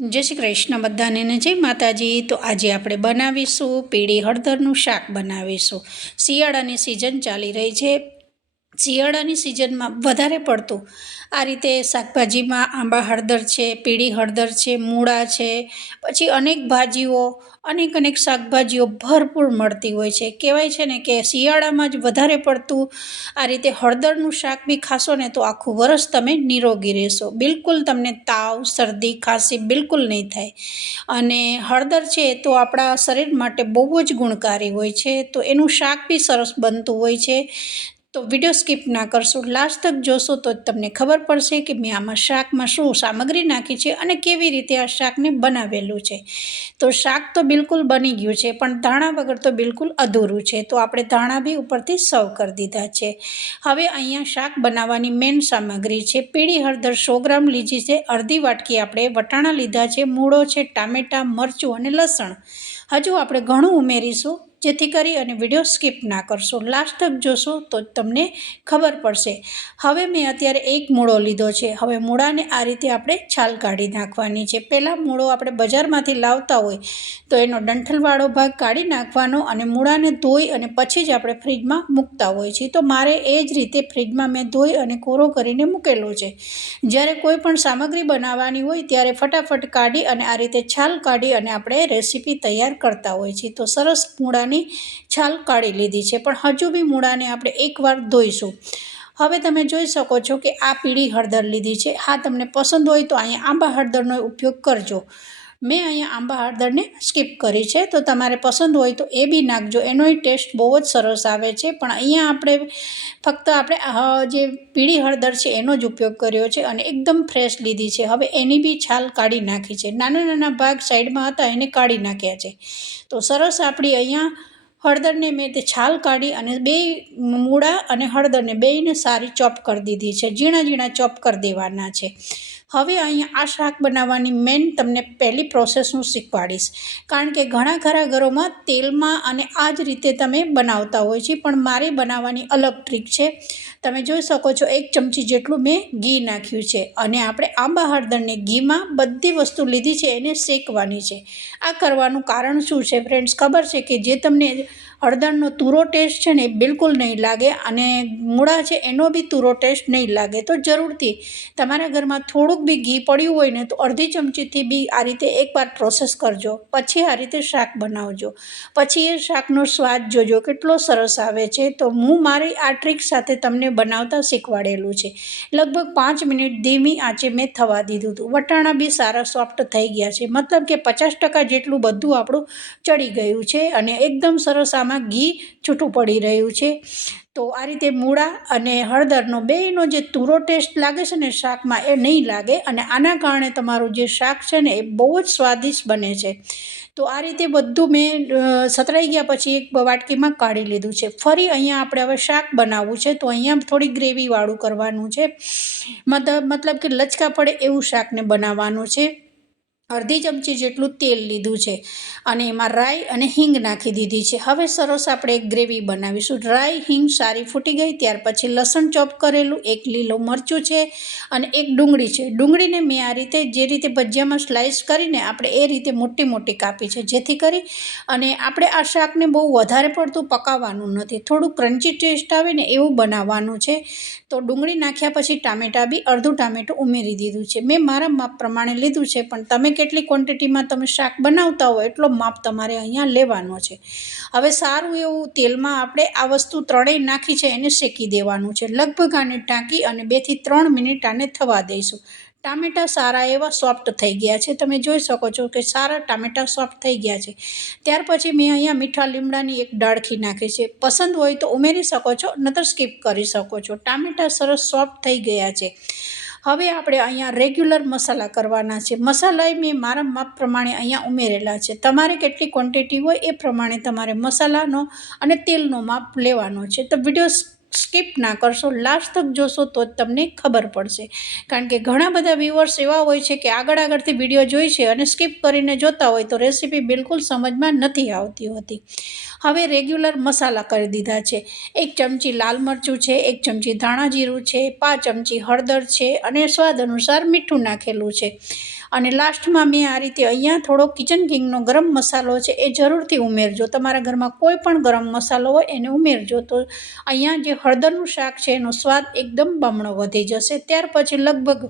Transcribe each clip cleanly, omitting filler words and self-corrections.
जय श्री कृष्ण बधाने ने जय माताजी। तो आज આપણે બનાવીશું પીળી હળદરનું શાક બનાવીશું। શિયાળાની સિઝન ચાલી રહી છે। શિયાળાની સિઝનમાં વધારે પડતું આ રીતે શાકભાજીમાં આંબા હળદર છે, પીળી હળદર છે, મૂળા છે, પછી અનેક ભાજીઓ અનેક શાકભાજીઓ ભરપૂર મળતી હોય છે। કહેવાય છે ને કે શિયાળામાં જ વધારે પડતું આ રીતે હળદરનું શાક બી ખાશો ને તો આખું વરસ તમે નિરોગી રહેશો। બિલકુલ તમને તાવ, શરદી, ખાંસી બિલકુલ નહીં થાય। અને હળદર છે તો આપણા શરીર માટે બહુ જ ગુણકારી હોય છે, તો એનું શાક બી સરસ બનતું હોય છે। તો વિડીયો સ્કીપ ના કરશો, લાસ્ટ તક જોશો તો તમને ખબર પડશે કે મેં આમાં શાકમાં શું સામગ્રી નાખી છે અને કેવી રીતે આ શાકને બનાવેલું છે। તો શાક તો બિલકુલ બની ગયું છે, પણ ધાણા વગર તો બિલકુલ અધૂરું છે, તો આપણે ધાણા બી ઉપરથી સર્વ કરી દીધા છે। હવે અહીંયા શાક બનાવવાની મેઇન સામગ્રી છે પીળી હળદર 100 ગ્રામ લીધી છે, અડધી વાટકી આપણે વટાણા લીધા છે, મૂળો છે, ટામેટાં, મરચું અને લસણ। હજુ આપણે ઘણું ઉમેરીશું, જેથી કરી અને વિડીયો સ્કીપ ના કરશો, લાસ્ટ તક જોશો તો તમને ખબર પડશે। હવે મેં અત્યારે એક મૂળો લીધો છે। હવે મૂળાને આ રીતે આપણે છાલ કાઢી નાખવાની છે। પહેલાં મૂળો આપણે બજારમાંથી લાવતા હોય તો એનો ડંઠલવાળો ભાગ કાઢી નાખવાનો અને મૂળાને ધોઈ અને પછી જ આપણે ફ્રીજમાં મૂકતા હોય છીએ। તો મારે એ જ રીતે ફ્રીજમાં મેં ધોઈ અને કોરો કરીને મૂકેલો છે। જ્યારે કોઈ પણ સામગ્રી બનાવવાની હોય ત્યારે ફટાફટ કાઢી અને આ રીતે છાલ કાઢી અને આપણે રેસીપી તૈયાર કરતા હોય છીએ। તો સરસ મૂળાની છાલ કાઢી લીધી છે, પણ હજુ બી મૂળાને આપણે એકવાર ધોઈશું। હવે તમે જોઈ શકો છો કે આ પીળી હળદર લીધી છે। હા, તમને પસંદ હોય તો અહીંયા આંબા હળદરનો ઉપયોગ કરજો। મેં અહીંયા આંબા હળદરને સ્કીપ કરી છે, તો તમારે પસંદ હોય તો એ બી નાખજો, એનોય ટેસ્ટ બહુ જ સરસ આવે છે। પણ અહીંયા આપણે ફક્ત જે પીળી હળદર છે એનો જ ઉપયોગ કર્યો છે અને એકદમ ફ્રેશ લીધી છે। હવે એની બી છાલ કાઢી નાખી છે, નાના ભાગ સાઈડમાં હતા એને કાઢી નાખ્યા છે। તો સરસ આપણી અહીંયા હળદરને મેં તે છાલ કાઢી અને બે મૂળા અને હળદરને બેયને સારી ચોપ કરી દીધી છે, ઝીણા ચોપ કરી દેવાના છે। હવે અહીંયા આ શાક બનાવવાની મેઇન તમને પહેલી પ્રોસેસ હું શીખવાડીશ, કારણ કે ઘણા ખરા ઘરોમાં તેલમાં અને આ જ રીતે તમે બનાવતા હોય છે, પણ મારી બનાવવાની અલગ ટ્રીક છે। તમે જોઈ શકો છો 1 ચમચી જેટલું મેં ઘી નાખ્યું છે અને આપણે આંબા હળદરને ઘીમાં બધી વસ્તુ લીધી છે એને શેકવાની છે। આ કરવાનું કારણ શું છે ફ્રેન્ડ્સ, ખબર છે કે જે તમને હળદરનો તુરો ટેસ્ટ છે ને એ બિલકુલ નહીં લાગે અને મૂળા છે એનો બી તુરો ટેસ્ટ નહીં લાગે। તો જરૂરથી તમારા ઘરમાં થોડુંક બી ઘી પડ્યું હોય ને તો અડધી ચમચીથી બી આ રીતે એકવાર પ્રોસેસ કરજો, પછી આ રીતે શાક બનાવજો, પછી એ શાકનો સ્વાદ જોજો કેટલો સરસ આવે છે। તો હું મારી આ ટ્રીક સાથે તમને બનાવતા શીખવાડેલું છે। લગભગ 5 મિનિટ ધીમી આંચે મેં થવા દીધું હતું। વટાણા બી સારા સોફ્ટ થઈ ગયા છે, મતલબ કે 50% જેટલું બધું આપણું ચડી ગયું છે અને એકદમ સરસ આમાં ઘી છૂટું પડી રહ્યું છે। તો આ રીતે મૂળા અને હળદરનો બેયનો જે તુરો ટેસ્ટ લાગે છે ને શાકમાં એ નહીં લાગે અને આના કારણે તમારું જે શાક છે ને એ બહુ જ સ્વાદિષ્ટ બને છે। તો આ રીતે બધું મેં સતરાઈ ગયા પછી એક વાટકીમાં કાઢી લીધું છે। ફરી અહીંયા આપણે હવે શાક બનાવવું છે, તો અહીંયા થોડી ગ્રેવીવાળું કરવાનું છે, મતલબ કે લચકા પડે એવું શાકને બનાવવાનું છે। અડધી ચમચી જેટલું તેલ લીધું છે અને એમાં રાઈ અને હિંગ નાખી દીધી છે। હવે સરસ આપણે એક ગ્રેવી બનાવીશું। રાઈ હિંગ સારી ફૂટી ગઈ ત્યાર પછી લસણ ચોપ કરેલું, 1 લીલું મરચું છે અને 1 ડુંગળી છે। ડુંગળીને મેં આ રીતે જે રીતે ભજીયામાં સ્લાઇસ કરીને આપણે એ રીતે મોટી કાપી છે, જેથી કરી અને આપણે આ શાકને બહુ વધારે પડતું પકાવવાનું નથી, થોડું ક્રન્ચી ટેસ્ટ આવે ને એવું બનાવવાનું છે। તો ડુંગળી નાખ્યા પછી ટામેટાં બી અડધું ટામેટું ઉમેરી દીધું છે। મેં મારા માપ પ્રમાણે લીધું છે, પણ તમે કેટલી ક્વોન્ટિટીમાં તમે શાક બનાવતા હોય એટલો માપ તમારે અહીંયા લેવાનો છે। હવે સારું એવું તેલમાં આપણે આ વસ્તુ ત્રણેય નાખી છે એને શેકી દેવાનું છે। લગભગ આને ઢાંકી અને 2 થી 3 મિનિટ આને થવા દઈશું। ટામેટાં સારા એવા સોફ્ટ થઈ ગયા છે, તમે જોઈ શકો છો કે સારા ટામેટાં સોફ્ટ થઈ ગયા છે। ત્યાર પછી મેં અહીંયા મીઠા લીમડાની એક ડાળખી નાખી છે, પસંદ હોય તો ઉમેરી શકો છો, નહીતર સ્કીપ કરી શકો છો। ટામેટાં સરસ સોફ્ટ થઈ ગયા છે। હવે આપણે અહીંયા રેગ્યુલર મસાલા કરવાના છે। મસાલા મેં મારા માપ પ્રમાણે અહીંયા ઉમેરેલા છે, તમારે કેટલી ક્વોન્ટિટી હોય એ પ્રમાણે તમારે મસાલાનો અને તેલનો માપ લેવાનો છે। તો વિડીયો સ્કીપ ના કરશો, લાસ્ટ તક જોશો તો જ તમને ખબર પડશે, કારણ કે ઘણા બધા વ્યુઅર્સ એવા હોય છે કે આગળથી વિડીયો જોઈ છે અને સ્કીપ કરીને જોતા હોય તો રેસીપી બિલકુલ સમજમાં નથી આવતી હોતી। હવે રેગ્યુલર મસાલા કરી દીધા છે। 1 ચમચી લાલ મરચું છે, 1 ચમચી ધાણા જીરું છે, 5 ચમચી હળદર છે અને સ્વાદ અનુસાર મીઠું નાખેલું છે। અને લાસ્ટમાં મેં આ રીતે અહીંયા થોડો કિચન કિંગનો ગરમ મસાલો છે એ જરૂરથી ઉમેરજો. તમારા ઘરમાં કોઈ પણ ગરમ મસાલો હોય એને ઉમેરજો. તો અહીંયા જે હળદરનું શાક છે એનો સ્વાદ એકદમ બમણો વધી જશે. ત્યાર પછી લગભગ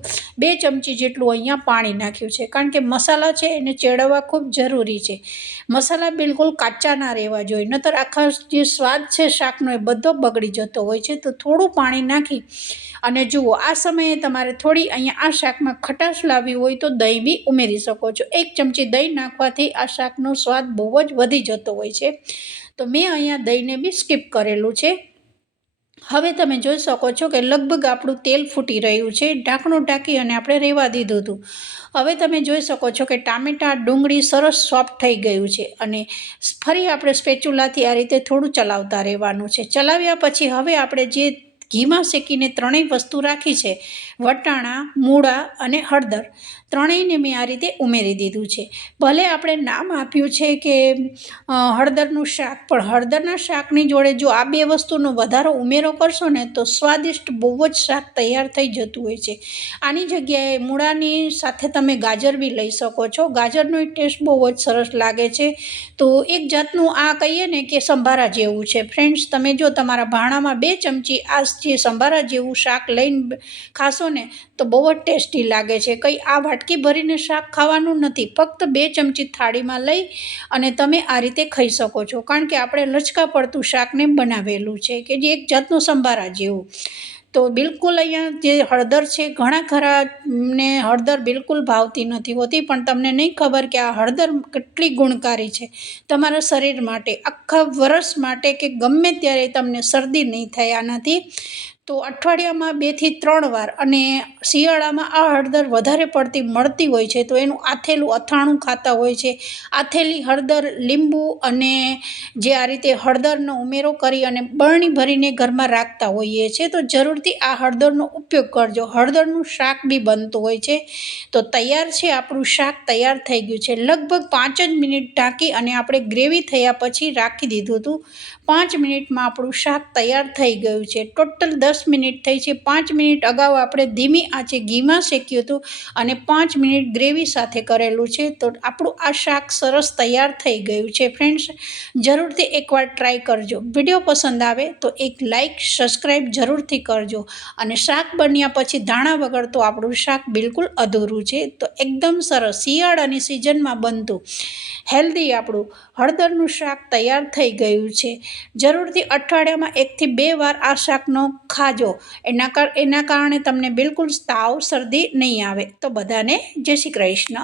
2 ચમચી જેટલું અહીંયા પાણી નાખ્યું છે, કારણ કે મસાલા છે એને ચેડવવા ખૂબ જરૂરી છે. મસાલા બિલકુલ કાચા ના રહેવા જોઈએ, નહીંતર આખા જે સ્વાદ છે શાકનો એ બધો બગડી જતો હોય છે. તો થોડું પાણી નાખી અને જુઓ, આ સમયે તમારે થોડી અહીંયા આ શાકમાં ખટાશ લાવવી હોય તો દહીં બી ઉમેરી શકો છો. 1 ચમચી દહીં નાખવાથી આ શાકનો સ્વાદ બહુ જ વધી જતો હોય છે. તો મેં અહીંયા દહીંને બી સ્કીપ કરેલું છે. હવે તમે જોઈ શકો છો કે લગભગ આપણું તેલ ફૂટી રહ્યું છે. ઢાંકણું ઢાંકી અને આપણે રહેવા દીધું હતું. હવે તમે જોઈ શકો છો કે ટામેટાં ડુંગળી સરસ સોફ્ટ થઈ ગયું છે અને ફરી આપણે સ્પેચ્યુલાથી આ રીતે થોડું ચલાવતા રહેવાનું છે. ચલાવ્યા પછી હવે આપણે જે ઘીમાં શેકીને ત્રણેય વસ્તુ રાખી છે, વટાણા, મૂળા અને હળદર, ત્રણેયને મેં આ રીતે ઉમેરી દીધું છે. ભલે આપણે નામ આપ્યું છે કે હળદરનું શાક, પણ હળદરના શાકની જોડે જો આ 2 વસ્તુનો વધારો ઉમેરો કરશો ને તો સ્વાદિષ્ટ બહુ જ શાક તૈયાર થઈ જતું હોય છે. આની જગ્યાએ મૂળાની સાથે તમે ગાજર બી લઈ શકો છો. ગાજરનો ટેસ્ટ બહુ જ સરસ લાગે છે. તો એક જાતનું આ કહીએ ને કે સંભારા જેવું છે. ફ્રેન્ડ્સ, તમે જો તમારા ભાણામાં 2 ચમચી આ જે સંભારા જેવું શાક લઈને ખાશો ને તો બહુ જ ટેસ્ટી લાગે છે. કંઈ આ વાટકી ભરીને શાક ખાવાનું નથી, ફક્ત 2 ચમચી થાળીમાં લઈ અને તમે આ રીતે ખાઈ શકો છો, કારણ કે આપણે લચકા પડતું શાકને બનાવેલું છે કે જે એક જાતનું સંભારા જેવું. તો બિલકુલ અહીંયા જે હળદર છે, ઘણા ખરાને હળદર બિલકુલ ભાવતી નથી હોતી, પણ તમને નહીં ખબર કે આ હળદર કેટલી ગુણકારી છે તમારા શરીર માટે. આખા વર્ષ માટે કે ગમે ત્યારે તમને શરદી નહીં થાય આનાથી. તો અઠવાડિયામાં 2 થી 3 વાર, અને શિયાળામાં આ હળદર વધારે પડતી મળતી હોય છે તો એનું આથેલું અથાણું ખાતા હોય છે. આથેલી હળદર, લીંબુ અને જે આ રીતે હળદરનો ઉમેરો કરી અને બરણી ભરીને ઘરમાં રાખતા હોઈએ છીએ. તો જરૂરથી આ હળદરનો ઉપયોગ કરજો. હળદરનું શાક બી બનતું હોય છે. તો તૈયાર છે, આપણું શાક તૈયાર થઈ ગયું છે. લગભગ 5 જ મિનિટ ઢાંકી અને આપણે ગ્રેવી થયા પછી રાખી દીધું હતું. 5 મિનિટમાં આપણું શાક તૈયાર થઈ ગયું છે. ટોટલ 10 મિનિટ થઈ છે. 5 મિનિટ અગાઉ આપણે ધીમી આંચે ઘીમાં શેક્યું હતું અને 5 મિનિટ ગ્રેવી સાથે કરેલું છે. તો આપણું આ શાક સરસ તૈયાર થઈ ગયું છે. ફ્રેન્ડ્સ, જરૂરથી એકવાર ટ્રાય કરજો. વિડીયો પસંદ આવે તો એક લાઇક, સબસ્ક્રાઈબ જરૂરથી કરજો. અને શાક બન્યા પછી ધાણા વગર તો આપણું શાક બિલકુલ અધૂરું છે. તો એકદમ સરસ શિયાળાની સિઝનમાં બનતું હેલ્ધી આપણું હળદરનું શાક તૈયાર થઈ ગયું છે. જરૂરથી અઠવાડિયામાં 1 થી 2 વાર આ શાકનો ખાજો. એના કારણે તમને બિલકુલ તાવ, શરદી નહીં આવે. તો બધાને જય શ્રી કૃષ્ણ.